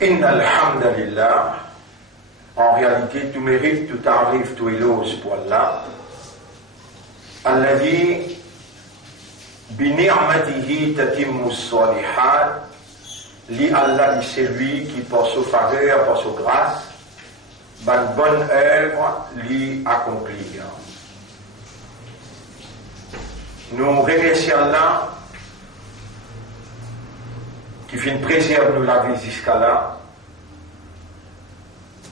Inna alhamdulillah, en réalité, tout mérite, tout arrive, tout éloge pour Allah. Alladhi bi ni'matihi tatimmu s-salihat, li Allah, c'est lui qui, par sa faveur, par sa grâce, une bonne œuvre, lui accomplir. Nous remercions Allah qui fait une préserve nous la vie jusqu'à là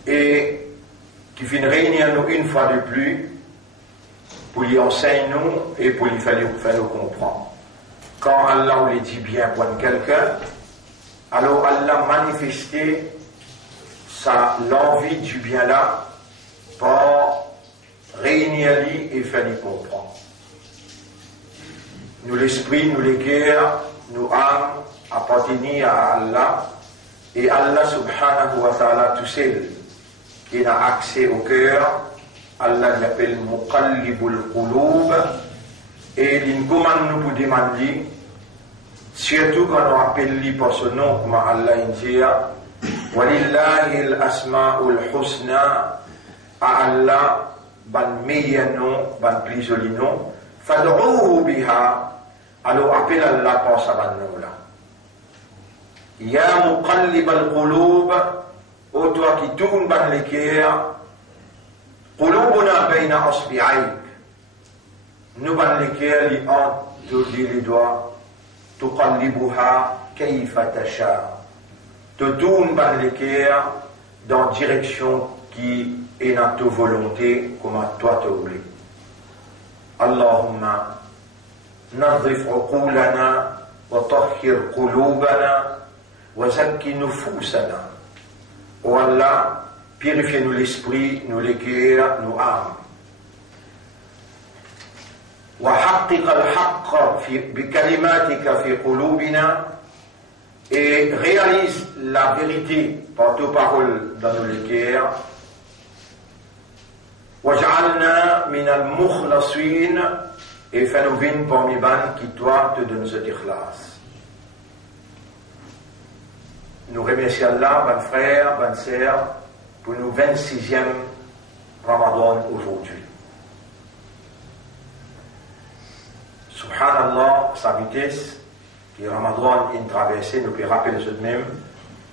et qui fait une réunion nous une fois de plus pour lui enseigner nous et pour lui faire nous comprendre. Quand Allah lui dit bien pour quelqu'un, alors Allah manifesté l'envie du bien là par réunir lui et faire lui comprendre. Nous l'esprit, nous les cœurs, nous âmes appartenir à Allah et Allah subhanahu wa ta'ala tout seul qui a accès au cœur. Allah l'appelle Muqallibul Qulub et il commande nous pour demander, surtout quand on appelle lui par son nom comme Allah dit Walillahi al-asma'ul husna, à Allah ban meilleur nom, ban plus joli nom, fad'uhu biha, alors appelle Allah par sa ban nom là. Ya muqallib al-qulub, ô toi qui tourne ban les cœurs, qulubuna bayna asbi'ayk, nous ban les cœurs li entre les doigts, tuqallibuha kayfa tasha, te tourne ban les cœurs dans direction qui est dans ta volonté comme toi te voulais. Allahumma nadhif uqulana wa tahhir qulubana wa zakki nufusana. Oh Allah, purifie-nous l'esprit, nous les cœurs, nous âmes. Wa haqqiq al-haqqa bi kalimatika fi qulubina, et réalise la vérité par tes paroles dans nos cœurs. Waj'alna min al-mukhlasin, et fais-nous venir parmi ban qui toi te donne ce ikhlas. Nous remercions Allah, ban frère, ban sœur, pour nos 26e Ramadan aujourd'hui. Subhanallah, sa vitesse, qui Ramadan est traversé, nous pouvons rappeler ce même,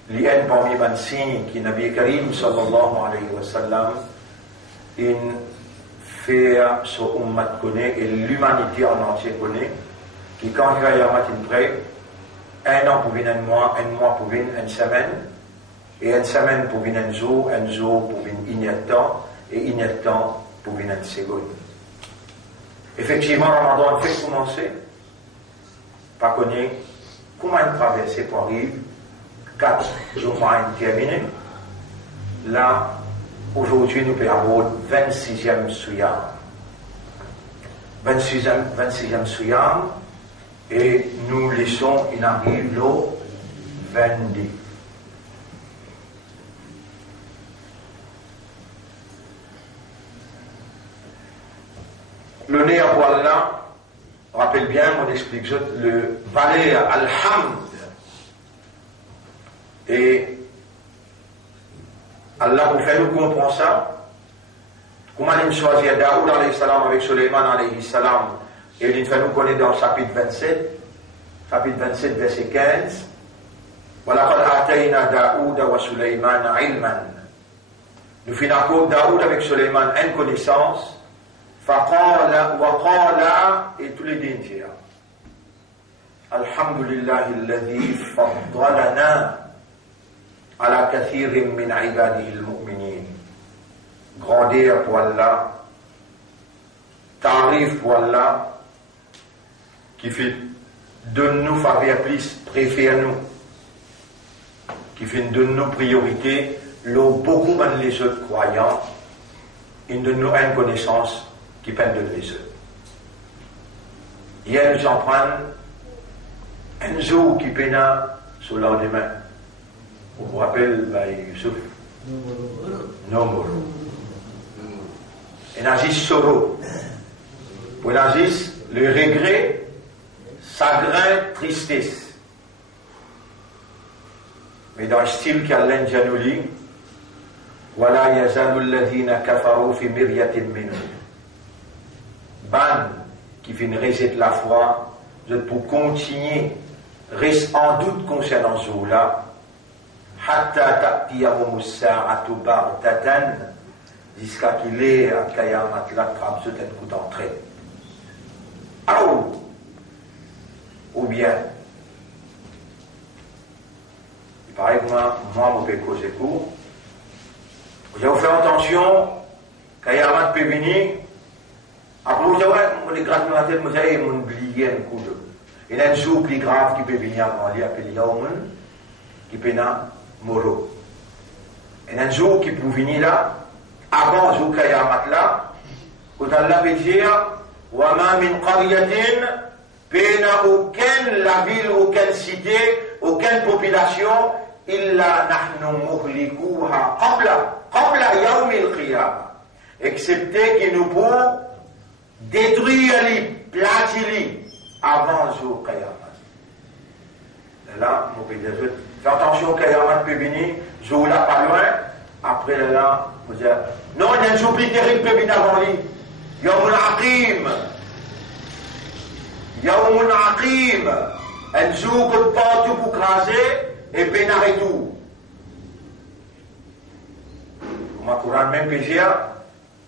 l'IN parmi les signes qui Nabi Karim sallallahu alayhi wa sallam, il fait ce ummat connaît et l'humanité en entier connaît, qui quand il y a une près, un an pour venir un mois pour venir une semaine, et une semaine pour venir un jour pour venir une temps, et une temps pour venir une seconde. Effectivement, Ramadan fait commencer. Pas connu comment une traversée pour arriver 4 jours terminés. Là, aujourd'hui, nous pouvons avoir 26e Souyam. 26e Souyam, et nous laissons, il arrive le 22. Le nez à Allah, rappelle bien, on explique le valet Alhamd. Et Allah vous fait nous comprendre ça. Comment il choisit Daoud alayhi salam avec Suleiman alayhi salam. Et il fait nous connaître dans le chapitre 27, verset 15. وَلَقَدْ آتَيْنَا دَاوُودَ وَسُلَيْمَانَ عِلْمًا. Nous finissons Daoud avec Suleiman une connaissance. فقال وقال et tous les dînes dire Alhamdulillah alladhi faddalana ala kathirin min ibadihi al-mu'minin. Grandeur pour Allah, tarif pour Allah, qui fait de nous faveur plus, préfère nous, qui fait de nous priorité, beaucoup de les autres croyants, et de nous une connaissance qui peine de les autres. Hier, nous en prenons un jour qui peine sur le lendemain. On vous rappelle, Youssouf, non, et n'agisse sorrow. Pour n'agisse le regret, chagrin, tristesse. mais dans le style qu'Allah nous lit, وَلَا يَزَالُ الَّذِينَ كَفَرُوا فِي مِرْيَةٍ مِّنْهُ. Ban qui vient réciter la foi, pour continuer, reste en doute concernant ce jour-là, حَتَّى تَأْتِيَهُمُ السَّاعَةُ بَغْتَةً, jusqu'à qu'il ait à Kayamat la trappe, c'est un coup d'entrée. Ou bien, il paraît que moi, je peux causer court. Vous avez fait attention, Kayamat peut venir. Après, vous avez les grâces de la tête, vous avez oublié un coup de. Il y a un jour plus grave qui peut venir avant lui, appelé Yaoumun, qui peut moro. Il y a un jour qui peut venir là, avant le jour Kayamat là, où Allah veut dire, وَمَا مِنْ قَرْيَةٍ, péna aucune la ville, aucune cité, aucune population, إِلَّا نَحْنُ مُخْلِقُوهَا قَبْلَ يَوْمِ الْقِيَامَةِ, excepté que nous pouvons détruire les platis avant le jour Kayamat. Là, on peut dire, fais attention, Kayamat peut venir, jour là pas loin, après là, vous dire, non, il y a un jour plus terrible peut venir avant lui. Yawmun Aqim. Yawmun Aqim. Un jour que pas tout pour craser et pénarer tout. Comme le Coran même peut dire,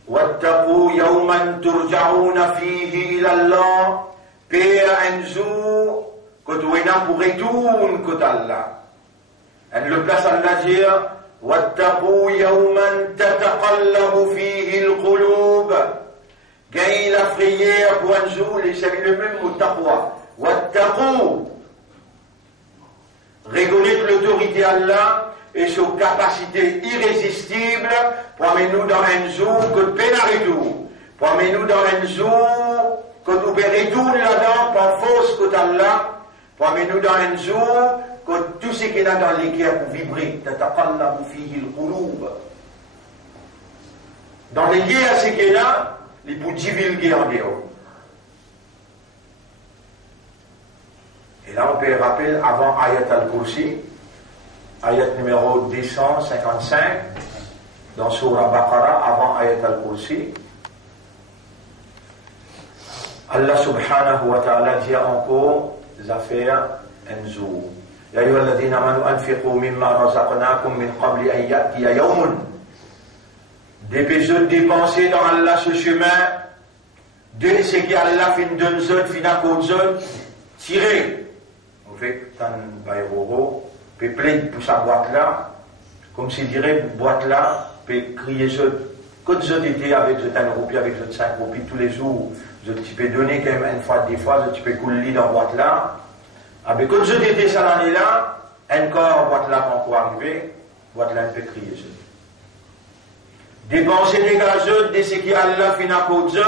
وَاتَّقُوا يَوْمًا تُرْجَعُونَ فِيهِ إِلَى اللَّهِ, paix un jour que tu es là pour retourner que Allah. Et le place Allah dire, وَاتَّقُوا يَوْمًا تَتَقَلَّبُ فِيهِ الْقُلُوبِ, gagne la prière pour un jour, les saluts le même mot taqwa. وَاتَّقُوا, reconnaître l'autorité Allah et sa capacité irrésistible pour amener nous dans un jour que tu peux tout, pour amener nous dans un jour que tu peux retourner là-dedans par force que Allah, pour amener nous dans un jour que tout ce qui est là dans les cœurs pour vibrer, tataqallabu fihi al-qulub. Dans les guerres, ce qui est là, les pour divulguer en dehors. Et là, on peut rappeler avant Ayat al-Kursi, ayat numéro 255, dans Surah Baqarah, avant Ayat al-Kursi, Allah subhanahu wa ta'ala dit encore des affaires un jour. Ya ayyuhalladhina amanu anfiqu mimma razaqnakum min qabli an ya'tiya yawmun. Dépensez dans Allah ce chemin, de ce qu'Allah fait de nous autres, fin à cause autres, tirez. On fait tant bayroro, peut plaindre pour sa boîte là, comme s'il dirait, boîte là, peut crier ce. Quand vous étiez avec ce 1 roupies, avec ce 5 roupies tous les jours, tu peux donner quand même une fois, des fois, tu peux couler dans la boîte là. Avec quand vous étiez ça l'année là, encore boîte là quand vous arrivez, boîte là, elle peut crier ce. Dépenser des gazeux, de ce qui Allah fait à cause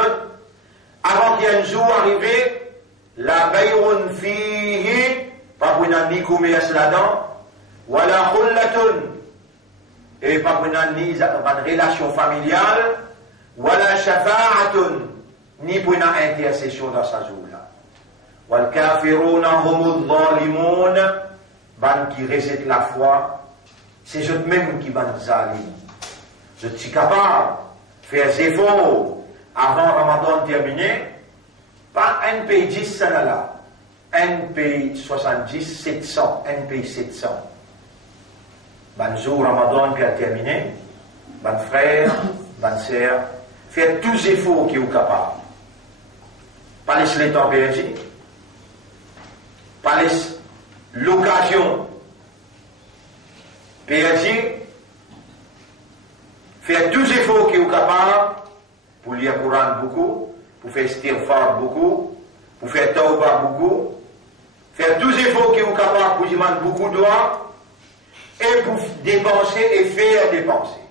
avant qu'il y ait un jour arrivé, la bayrun fihi, pas pour ni commerce là-dedans, wala khullatun, et pas pour ni relation familiale, wala shafa'atun, ni pour une intercession dans sa jour-là. Wal kafiruna humud zalimun, ban qui rejette la foi, c'est eux-mêmes qui ban zalim. Je suis capable de faire des efforts avant Ramadan terminé, pas un pays 10 ça là, un pays 70, 700, un pays 700. Ban jour Ramadan qui a terminé, ban frère, ban sœur, faire tous les efforts qui sont capables. Pas laisser les temps périr, pas laisser l'occasion périr, faire tous les efforts qui sont capables pour lire le Coran beaucoup, pour faire istighfar beaucoup, pour faire tawbah beaucoup, faire tous les efforts qui sont capables pour demander beaucoup de droits, et pour dépenser et faire dépenser.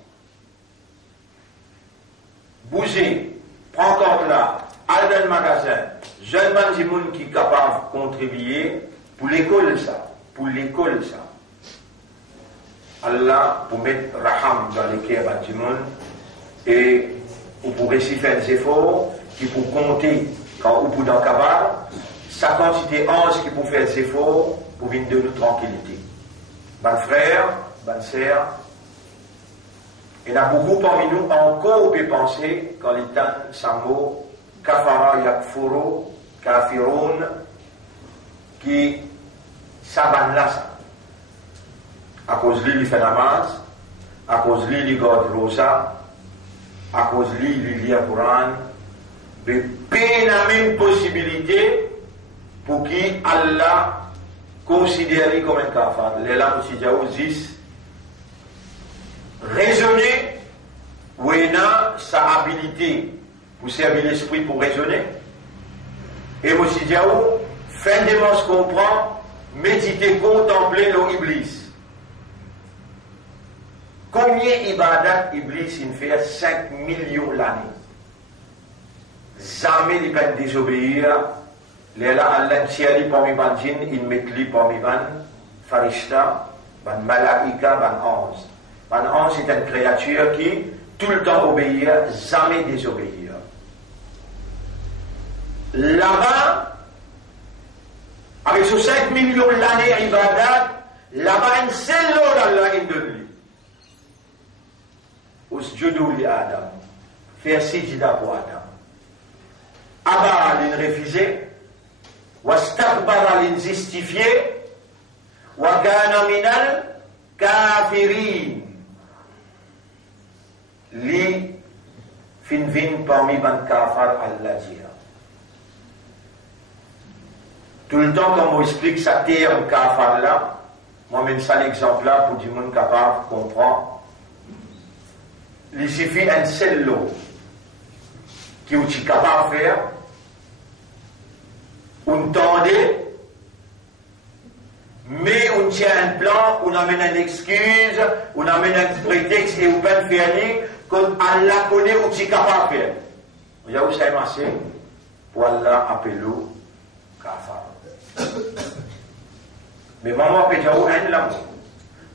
Bouger, prends compte là, aller dans le magasin, jeune man qui est capable de contribuer pour l'école ça, pour l'école ça. Allah pour mettre raham dans les cœurs du monde et pour réussir faire des efforts qui pour compter quand ou pour dans Kabar sa quantité 11 qui pour faire des efforts pour venir de nous tranquillité. Mes frères, mes sœurs, il y en a beaucoup parmi nous encore qui pensent quand ils entendent ce mot kafara yakfuru kafirun qui s'abandonnent là à cause de lui il fait namaz, à cause de lui il garde rosa, à cause de lui il lit le Coran, mais pas la même possibilité pour qui Allah considère comme un kafar. Les lames aussi disent raisonner ou il a sa habilité pour servir l'esprit pour raisonner et aussi fin de mots se comprend méditer, contempler l'iblis. Combien ibadat iblis il fait 5 millions l'année? Jamais il peut désobéir. Les là Allah tient parmi les djinns, il met lui parmi les farishta, les malaïka, les anges. Les anges c'est une créature qui tout le temps obéit, jamais désobéir. Là-bas, avec ce 5 millions l'année ibadat, là-bas une seule loi d'Allah il donne lui. Usjudu li Adam, faire sijda pour Adam. Abba l'in refusé, wastakbara l'in justifié, wa kana minal kafirin. Li fin parmi ban kafar Allah dire. Tout le temps quand on explique ça terme kafar là, moi-même ça l'exemple là pour du monde capable de comprendre. Il suffit un seul lot qui est capable de faire, on tendait, mais on tient un plan, on amène une excuse, on amène un prétexte et on peut faire quand Allah connaît où tu es capable de faire. Vous avez aussi massé pour Allah appeler kafar. Mais maman peut dire un l'amour.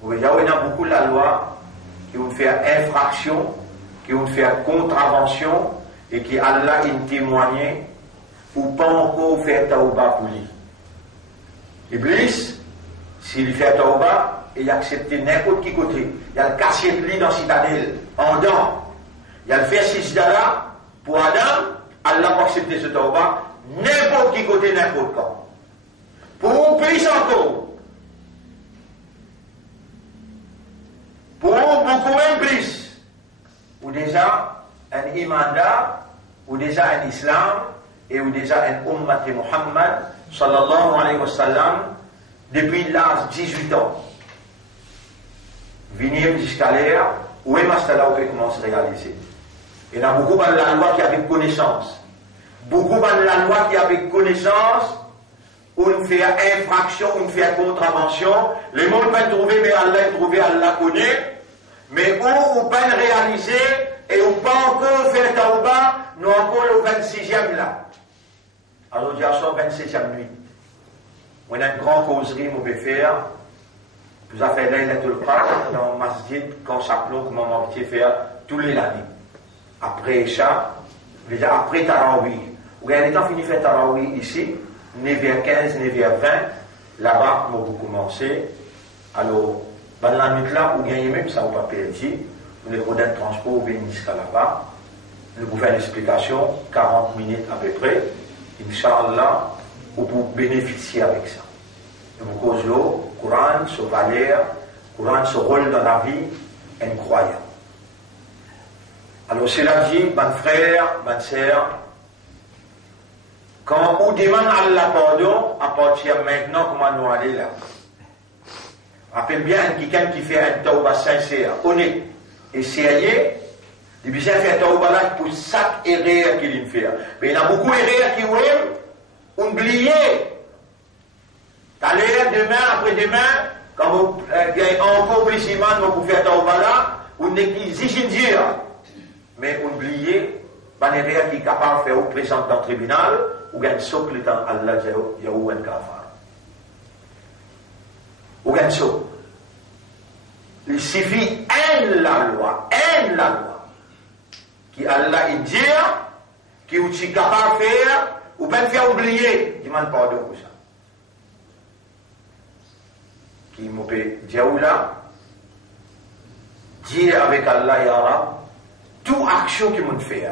Vous voyez, il y a beaucoup la loi qui vont faire infraction, qui vont faire contravention et qui Allah in témoigné ou pas encore faire tauba pour lui. Iblis, s'il fait tauba, il accepte n'importe qui côté. Il a le cassé de lui dans la citadelle, en dents. Il a le fait sijda pour Adam, Allah va accepter ce tauba, n'importe qui côté, n'importe quand. Pour plus encore. Pour beaucoup même plus. Ou déjà un imanda, ou déjà un islam, et ou déjà un ummat de Muhammad, sallallahu alayhi wa sallam, depuis l'âge de 18 ans. Venir jusqu'à l'ère où est Mastala qui commence à réaliser. Il y en a beaucoup dans la loi qui avait connaissance. Beaucoup dans la loi qui avait connaissance, où on fait infraction, on fait contravention. Les mots peuvent trouver, mais Allah connaît. Mais où on peut réaliser et on peut encore faire tauba, nous encore le 26e là. Alors, il y a 127e nuit. On a une grande causerie, on peut faire. Vous avez fait Laylatul Qadr dans le masjid, quand s'appelons, comme on va faire tous les années. Après Isha, déjà après Tarawih. Vous avez le temps fini de faire Tarawih ici, 9h15, 9h20. Là-bas, on va commencer. Alors, dans la nuit là, vous gagnez même ça, vous pas perdu. Vous avez un transport, vous venez jusqu'à là-bas. Nous vous faire l'explication, 40 minutes à peu près. Inch'Allah, vous pouvez bénéficier avec ça. Et vous causez le Coran, ce valeur, Coran, ce rôle dans la vie, incroyable. Alors, c'est la vie, mon frère, ma sœur. Quand on demande Allah pardon, à partir maintenant, comment nous aller là? Rappelle bien quelqu'un qui fait un tauba sincère, honnête et sérieux, il vient faire un tauba là pour chaque erreur qu'il fait. Mais il y a beaucoup d'erreurs qui ont oublié. T'as l'air demain, après-demain, quand vous avez encore plus de monde pour faire un tauba là, vous n'exigez dire. Mais oubliez, une erreur qui est capable de faire au présent dans le tribunal, ou bien socle dans Allah, il y a un kafar. Ou bien ça. Il suffit la loi, qui Allah il dit, qui est capable de faire, ou bien faire oublier, demande pardon pour ça. qui m'a fait Diaoula, dire avec Allah, Ya Rab, toute action qui m'a fait,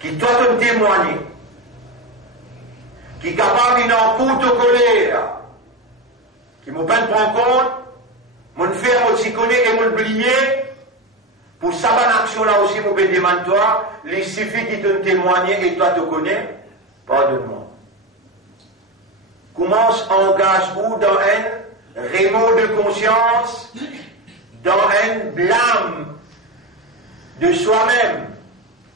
qui doit te témoigner, qui est capable d'en protocoler, qui m'a pas prendre compte, mon faire aussi connaître et m'oublier, pour ça, une action là aussi, mon peux demander toi, il suffit qu'il te témoigne et toi te connais, pardonne-moi. Commence, engage ou dans un remords de conscience, dans un blâme de soi-même.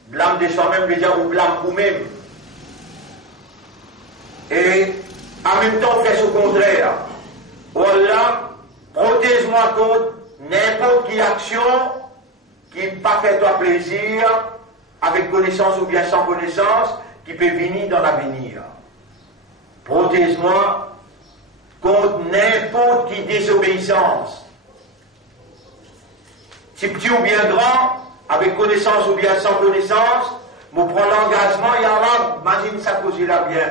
Blâme de soi-même veut dire ou blâme vous-même. Et en même temps, fais ce contraire. Voilà, protège-moi contre n'importe quelle action qui ne pas fait toi plaisir, avec connaissance ou bien sans connaissance, qui peut venir dans l'avenir. Protège-moi contre n'importe quelle désobéissance. Si petit ou bien grand, avec connaissance ou bien sans connaissance, je prends l'engagement, et alors, imagine ça cause là bien.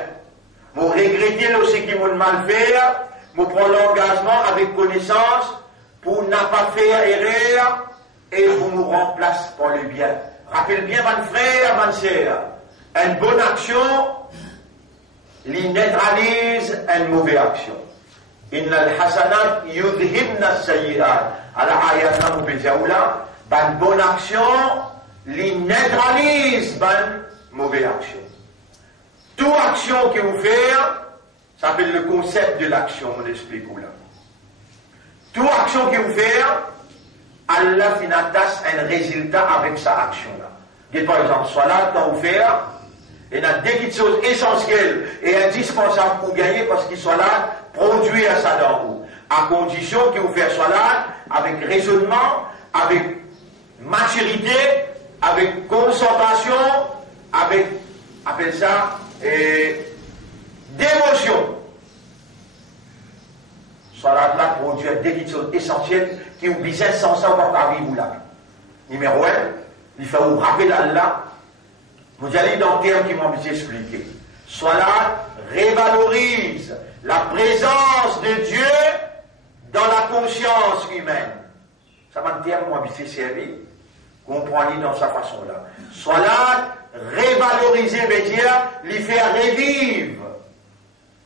Je regretter aussi qui m'ont mal fait, je prends l'engagement avec connaissance pour ne pas faire erreur et pour me remplacer pour le bien. Rappelle bien, mon frère, ma sœur, une bonne action, il neutralise une mauvaise action. Inna al-hasanat yudhibna as-sayyi'at. Ala ayatna mubijaoula, une bonne action, il neutralise une mauvaise action. Toute action que vous faites, ça s'appelle le concept de l'action, on explique là. Toute action que vous faites, Allah finatas un résultat avec sa action-là. Par exemple, soit là, quand vous faites, il y a des petites choses essentielles et indispensables pour gagner parce qu'il soit là, produire ça dans vous. À condition que vous faites soit là, avec raisonnement, avec maturité, avec concentration, avec, appelle ça, d'émotion. Salat là produit des petites choses essentielles qui ont besoin sans ça pour vivre là. Numéro 1, il faut vous rappeler Allah. Vous allez dans le terme qui m'ont expliqué. Salat révalorise la présence de Dieu dans la conscience humaine. Ça m'a dit, moi, je servi. Comprenez dans sa façon là. Salat révaloriser veut dire lui faire revivre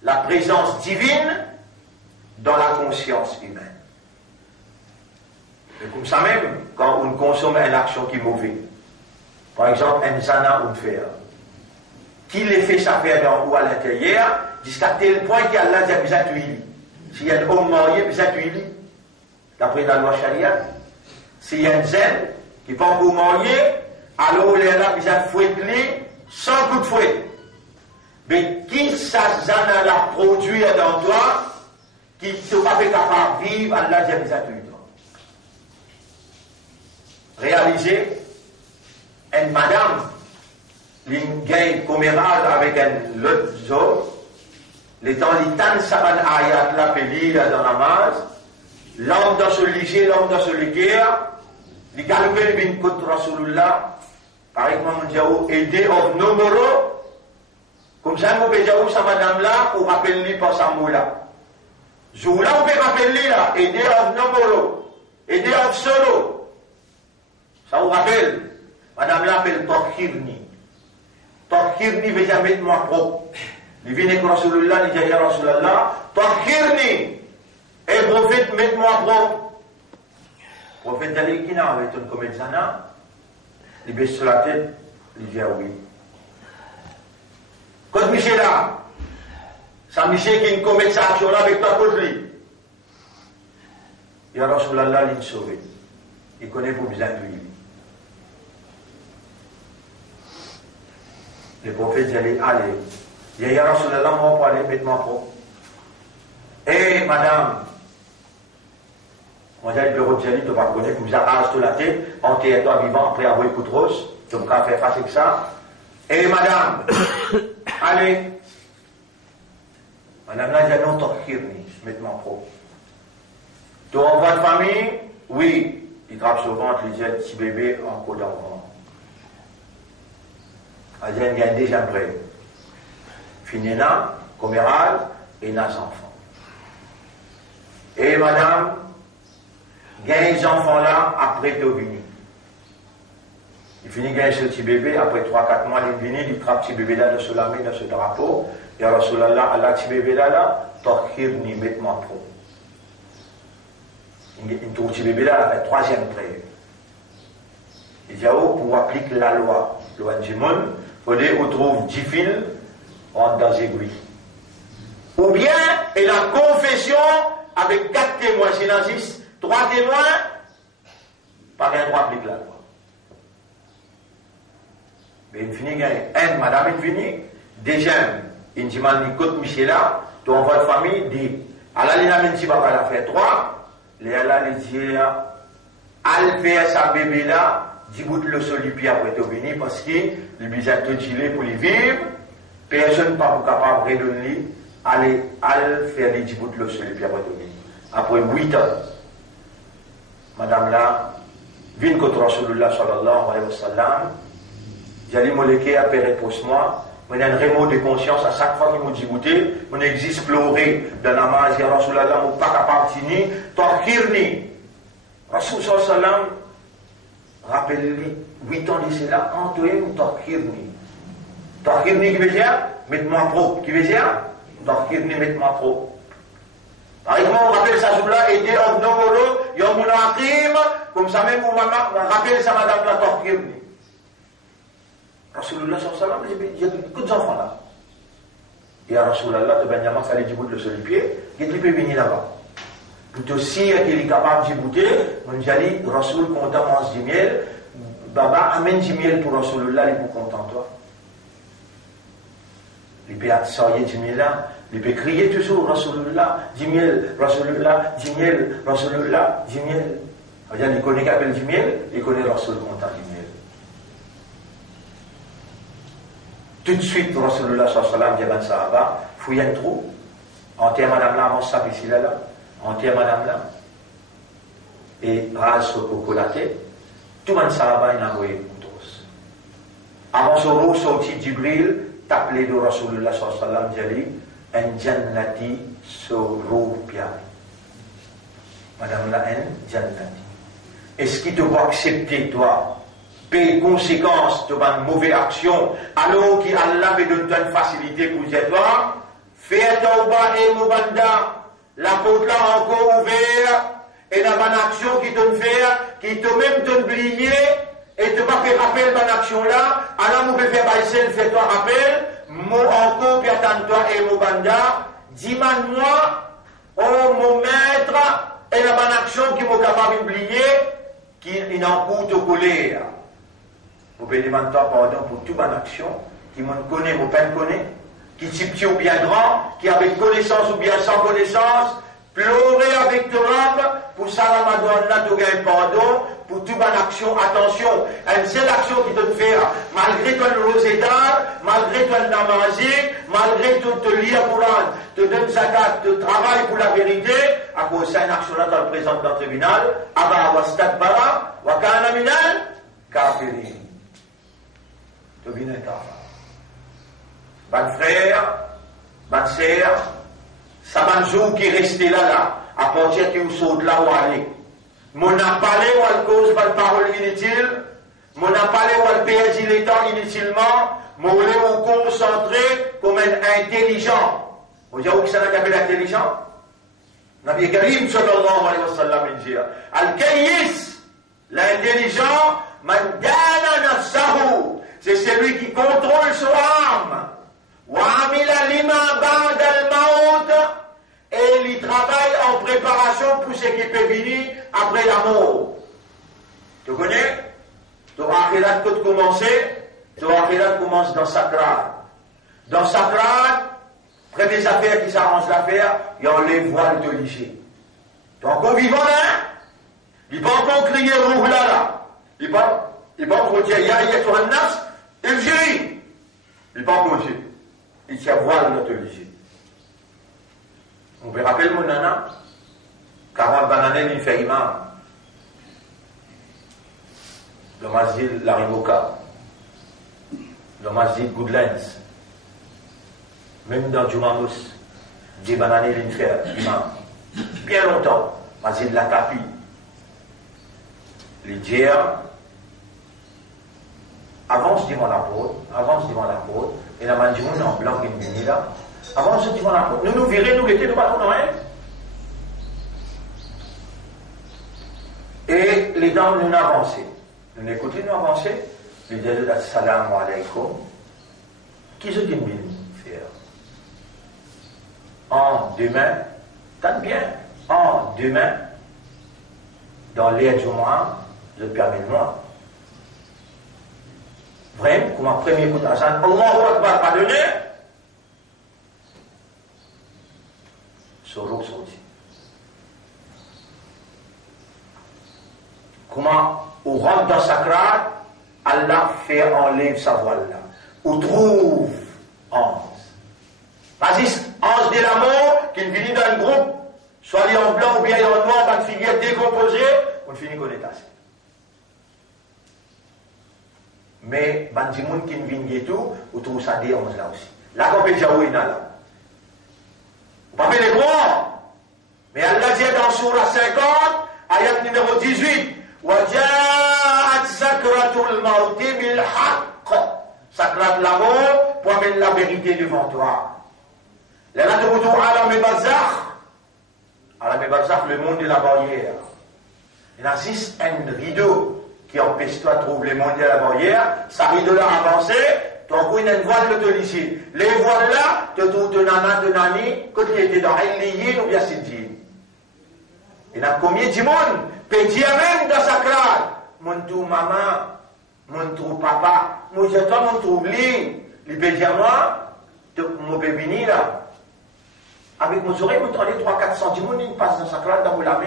la présence divine dans la conscience humaine. Et comme ça même, quand on consomme une action qui est mauvaise, par exemple un zana ou une fer, qui les fait ça faire dans ou à l'intérieur, jusqu'à tel point qu'Allah dit besoin de l'huile. S'il y a un homme marié, besoin de l'huile, d'après la loi charia. S'il y a un zen qui n'est pas encore marié, alors il a besoin de fouetter sans coup de fouet. Mais qui ça zana la produire dans toi, qui ne sont pas capables de vivre, Allah dit besoin de l'huile. Réaliser une madame, une gagne commérage avec un autre homme, les temps, les temps, ça va ayat la pélie dans la masse, l'homme dans ce lycée, l'homme dans ce guerre, les galopés, les bin contre Rasulullah, par exemple, on dit, aider of nomoro, comme ça, on peut dire, sa madame-là, pour rappeler par sa moula. Jour-là, on peut rappeler là, aider of nomoro, aider of solo. Ça vous rappelle? Madame l'appelle Tokhirni. Tokhirni veut dire mettre-moi propre. Il vient avec Rasulullah, il dit à Rasulullah, Tokhirni. Et le prophète, mettre-moi propre. Le prophète d'Alikina avec un comédien, il baisse sur la tête, il dit oui. Quand Michel là, c'est Michel qui commet cette action-là avec toi contre lui. Et Rasulullah, il est sauvé. Il connaît vos besoins de lui. Les prophètes disaient, allez, il y a Rasulallah, moi pour aller mettre ma propre. Eh, madame, moi j'ai le bureau de Jali, tu vas connaître, vous arrache toute la tête, en toi vivant, après avoir écouté rose, tu vas faire face avec ça. Eh, madame, allez. Madame là, j'ai non, Tokhirni, mettre ma propre. Tu envoies de famille? Oui. Il trappe sur le ventre, il dit, petit bébé en côte d'enfant. Il y a déjà prêt. Finina, comméral et nas enfants. Et madame, gagne les enfants là, après tu venu. Il finit de gagner ce petit bébé, après 3-4 mois, il vient, il trappe ce petit bébé là dans ce lamé, dans ce drapeau. Et alors, Allah, petit bébé là, torquir ni mettre-moi trop. Il trouve ce bébé là, la troisième prière. Il dit, oh, pour appliquer la loi du monde, il faut qu'on trouve 10 fils dans les aiguilles. Ou bien, et la confession avec 4 témoins, s'il en existe 3 témoins, pas un droit appliquer la loi. Mais il finit gagner. Un, madame, il finit. Deuxième, il dit, côte Michel là, ton envoi de famille dit, Allah, il a même si papa l'a fait 3, les Allah, il dit, al faire sa bébé là, dit, bout le solipi après te venir, parce que le bizarre te gilet pour les vivre, personne n'est pas capable de redonner, aller, faire les 10 bouts le solipi après te venir. Après 8 ans, madame là, vient contre Rasulullah sallallahu alayhi wa sallam, j'allais me léguer à faire repose-moi. On a un remords de conscience à chaque fois qu'il m'a dit goûter. On a exploré dans la namaz, ya Rasulallah, on n'est pas capable de finir. Torkirni. Rasulullah sallam, rappelle-lui, 8 ans d'ici là, Antoine, torkirni. Torkirni qui veut dire, mets-moi trop. Qui veut dire, torkirni, mets-moi trop. Par exemple, on rappelle ça sous là, et dit, oh non, il y a mon akim, comme ça même, on rappelle ça, madame la torkirni. Rasulullah sallallahu alayhi wa sallam, il y a beaucoup d'enfants là. Et à Rasulullah, de Benjamin, ça allait djibouter le seul pied, il peut venir là-bas. Plutôt si il est capable de djibouter, on dit, Rasul, content mange du miel, Baba, amène du miel pour Rasulullah, il est pour content toi. Il peut attirer du miel là, il peut crier toujours, Rasulullah, du miel, Rasulullah, du miel, Rasulullah, du miel. Il connaît qui appelle du miel, il connaît Rasul content du miel. Tout de suite, Rasulullah sallallahu alayhi wa sallam dit à Ben Sahaba, fouille un trou, enterre madame là, avance ça ici là, enterre madame là, et rase ce coco la tête, tout Ben Sahaba il a envoyé une trousse. Avant ce roux, sorti Jibril, t'appelait de Rasulullah sallallahu alayhi wa sallam, un jannati sur piari. Madame là, un jannati. Est-ce qu'il te va accepter, toi, payer conséquences de ma mauvaise action, alors qu'Allah me donne une facilité pour dire toi, fais tauba et moubanda, la porte là encore ouverte, et la bonne action qui te fait, qui te même te oublier, et te pas faire rappel bonne action là, Allah me fait baisser, fais-toi rappel, moi encore, puis attends-toi et moubanda, dis-moi, oh mon maître, et la bonne action qui m'a capable d'oublier, qui n'en coûte au colère. Vous pouvez demander pardon pour toute bonne action, qui m'en connaît, vous peine connaît, qui est petit ou bien grand, qui avec connaissance ou bien sans connaissance, pleurer avec ton âme, pour ça la madone là, tu gagnes pardon, pour toute bonne action, attention, une seule action qui te fait, malgré ton rosédar, malgré ton namazé, malgré ton te lire Coran, te donne zakat, te travaille pour la vérité, à cause de une action là, tu le présentes dans le tribunal, Aba wastakbara, wa kana minal kafirin. Ban frère, ban sœur, ça ban jour qui est resté là, à partir qu'il saute là où aller. Mon a parlé ou à cause de parole inutile, mon a parlé ou à perdre le temps inutilement, mon voulait vous concentrer comme un intelligent. Vous savez où que ça n'a qu'à intelligent? Nabi Karim sallallahu alayhi wa sallam dit, Al-Kayyis, l'intelligent, man dana nafsahu. C'est celui qui contrôle son âme. Et il travaille en préparation pour ce qui peut venir après la mort. Tu connais? Ton akhirat peut commencer. Ton akhirat commence dans Sakrat. Dans Sakrat, premières affaires qui s'arrangent l'affaire, il y a les voiles de lycée. Tu es encore vivant là? Il va encore crier roux là. Il va encore dire ya ayyatuhan nas. Il dit, il va manger. Il tient voile l'autorisé. On peut rappeler mon nana, 40 bananes, il fait imam. Le masjid Larimoka, le masjid Goodlands, même dans Jumanous, 10 bananes, il fait imam. bien longtemps. Vas-y de la tapis. Les dire, avance devant l'apôtre, et la main en blanc qui est venu là, avance devant l'apôtre. Nous virer, nous guetter, nous pas dans rien. Et les dames nous avancé. Nous écoutez, nous avancé. Nous disons, assalamu alaikum. Qui est-ce qui est venu faire? En deux mains, tant bien, en deux mains, dans l'air du mois, je permets de moi. Vraiment, comme un premier coup d'Hassan, Allahu Akbar, pardonné. Sur l'autre sorti. Comment, on rentre dans sa crâne, Allah fait enlève sa voile là. On trouve 11. Vas-y, 11 de la mort, qui viennent dans le groupe, soit en blanc ou bien en noir, dans une figure décomposée, on finit qu'on est assez. Mais, dans les gens qui viennent et tout, on trouve ça des 11 là aussi. Là, on peut dire où il y a là. On peut pas les voir. Mais Allah dit dans Surah 50, ayat numéro 18, وَجَاءَتْ سَكْرَةُ الْمَوْتِ بِالْحَقِّ. Sakrat la mort pour amener la vérité devant toi. Là, tu retournes à la Barzakh, le monde de la barrière. Il existe un rideau qui empêche toi de trouver le monde de la barrière. Ça rideau là avancé, ton coup il y a une voile de ici. Les voiles là, tu trouves de nana, de nani, quand il était dans Elliyin ou bien Sidjin. Il y a combien de monde? Petit même dans Sakrat. Mon tout maman, mon tout papa, mon jeton, mon tout oubli. Les petit à moi, mon bébé là. Avec mon oreille, vous entendez 300-400 centimes, il passe dans Sakrat, dans la main.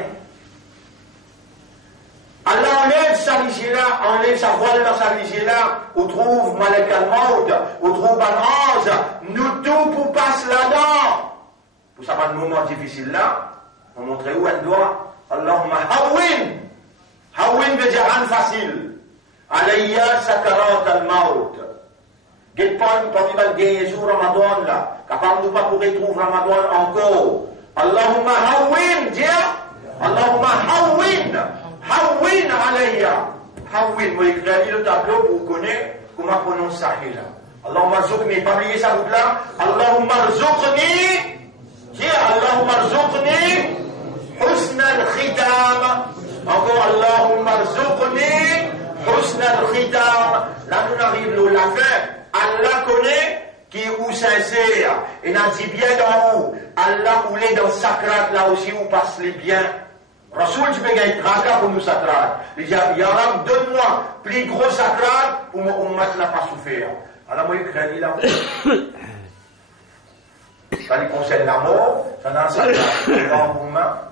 Allah enlève sa ligée-là, enlève sa voile dans sa ligée-là, on trouve Malek al-Maut, on trouve Al-Anz, nous tout pour passer là-dedans. Pour ça, pas de moment difficile là, on montre où elle doit. Allahumma hawwin veut dire rendre facile. Alayya sakarat al-Maut. Get pas, parmi les derniers jours Ramadan là, capable de pas pour retrouver Ramadan encore. Allahumma hawwin, dire, Allahumma hawwin alayya. Hawwin, moi écrit le tableau pour connaître comment prononcer ça là. Allahumma rzuqni, pas oublier ça bout là. Allahumma rzuqni, dire Allahumma rzuqni husn al-khitam. Encore Allahumma rzuqni husn al-khitam. Là nous arrivons à la fin. Allah connaît qui est où sincère. Et n'a dit bien d'en haut. Allah où est dans Sakrat là aussi où passe les biens. Rasoul, tu peux gagner tracas pour nous Sakrat. Il dit, Ya Rab, donne-moi plus gros Sakrat pour mon ummat n'a pas souffert. Alors moi, il crée là. Ça lui concerne la mort, ça n'a pas Sakrat. Grand ummat.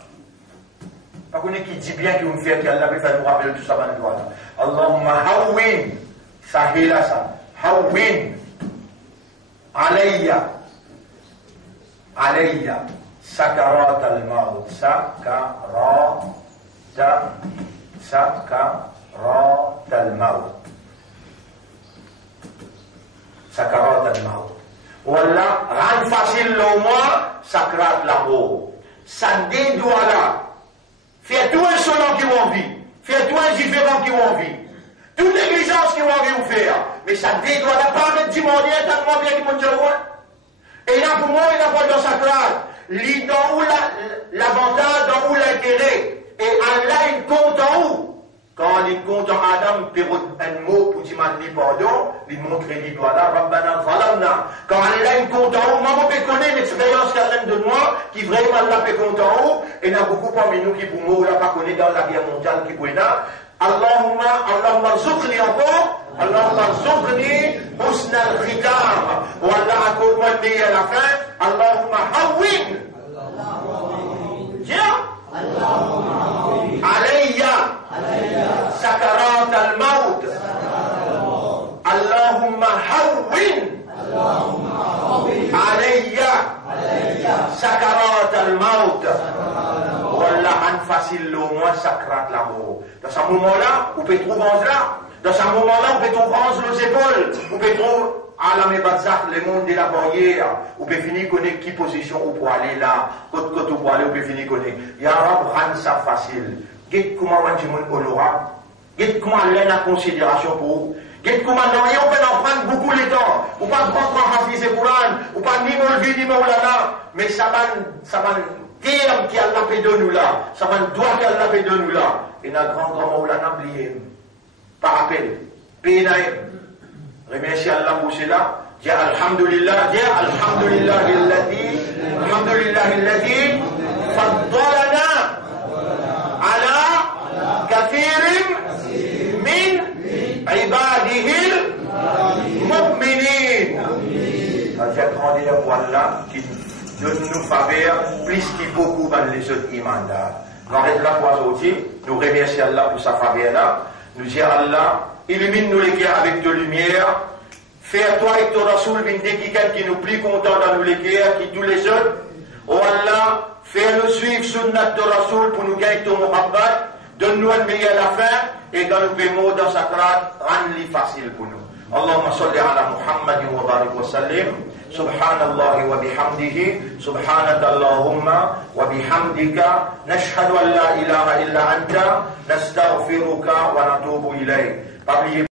Pas qu'on est qui dit bien qu'il me fait qu'Allah veut faire nous rappeler tout ça dans le doigt. Allahumma hawwin. Ça est là ça. Hawwin. Alayya. Sakarat al-Maut. Sakarat al-Maut. Sakarat al-Maut. Voilà, rendre facile au moins, Sakarat la mort. Ça dédoit là. Fais-toi un selon qui ont envie. Fais-toi un différent qui ont envie. Toute négligence qui ont envie de faire. Mais ça dédoit la part de demander tellement bien qu'ils m'ont dit. Et là, pour moi, il n'a pas dans sa classe. Dans où l'avantage, dans où l'intérêt. Et Allah, il compte en où? Quand il compte en Adam, il peut un mot pour demander pardon, il montre les doigts là, Rabbana Zalamna. Quand Allah, il compte en haut, moi, je peux connaître l'expérience qu'Allah de moi, qui vraiment Allah peut compter en haut, et il y a beaucoup parmi nous qui, pour moi, là, pas connaître dans la guerre mondiale qui peut là. Allahumma zukni encore, Allahumma zukni husna al-khitam. Ou Allah accorde-moi le meilleur à la fin, Allahumma hawwin. Tiens. Alayya. Sakarat al-Maut. Allahumma hawwin. Alayya. Sakarat al-Maut. Voilà, un facile au moins Sakrat la mort. Dans ce moment-là, on peut trouver 11 là. Dans ce moment-là, on peut trouver 11 les épaules. On peut trouver alam et barzakh, le monde de la barrière, ou peut finir connaître qui position ou pour aller là, côté ou pour aller, ou peut finir connaître. Ya Rab, rend ça facile. Qu'est-ce comment on dit mon honorable? Qu'est-ce comment on a considération pour vous? Qu'est-ce comment on peut en prendre beaucoup de temps? Ou pas prendre Hafiz et Quran, ou pas ni Molvi, ni Maulana, mais ça va terme qui Allah fait de nous là, ça va droit qui Allah fait de nous là. Et notre grand Maulana oublié. Par appel, Pénaïm. Remercie Allah pour cela. Dis Alhamdulillah, alladhi faddalana ala kathirin min ibadihi al-mu'minin. J'ai grandi pour Allah qui donne nous faveur plus que beaucoup dans les autres imandats. Nous arrêtons là pour aujourd'hui. Nous remercions Allah pour sa faveur là. Nous disons Allah, illumine-nous les cœurs avec de lumière. Fais toi et ton Rasoul quelqu'un qui nous plie content dans nous les cœurs, qui tous les autres. Oh Allah, fais-nous suivre sunnat de Rasoul pour nous gagner ton Muhammad. Donne-nous un meilleur à la fin et quand nous paiement dans sa crâne, rends-le facile pour nous. Allahumma salli ala Muhammadin wa barik wa sallim. Subhanallah wa bihamdihi. Subhanaka Allahumma wa bihamdika. Nashhadu an la ilaha illa anta. Nastaghfiruka wa natubu ilayk.